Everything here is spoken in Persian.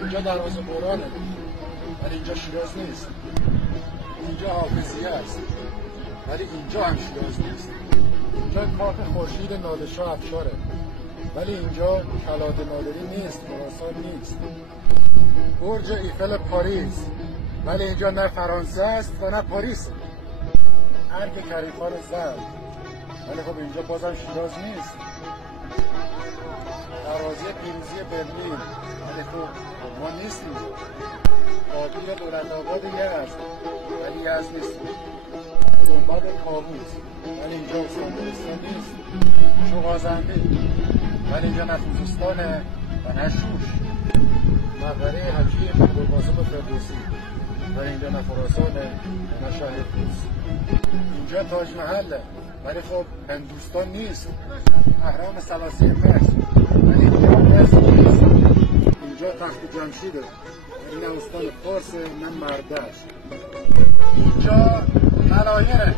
اینجا دروازه بورانه، ولی اینجا شیراز نیست. اینجا حافظیه است، ولی اینجا هم شیراز نیست. اینجا کاخ خورشید نادرشاه افشاره، ولی اینجا کلات نادری نیست، خراسان نیست. برج ایفل پاریس، ولی اینجا نه فرانسه است و نه پاریس. ارگ کریمخان زرد، ولی خب اینجا بازم شیراز نیست. دروازه پیروزی برلین، ولی خب ما نیستیم. قاطی دولت آباد یزد، ولی یزد نیستیم. گنبد کاووس، ولی اینجا استانبولستان نیست. شوقازنده، ولی اینجا نه خوزستانه و نه شوش. مقبره حکیم ابوالقاسم فردوسی، ولی اینجا نه خراسانه و نه شاهدپوس. اینجا تاج محله، ولی خب هندوستان نیست. اهرام ثلاثی مصر، ولی اینجا مصر نیست. اینجا تخت جمشیده، ولی نه استان فارس نه مردش. اینجا ملایه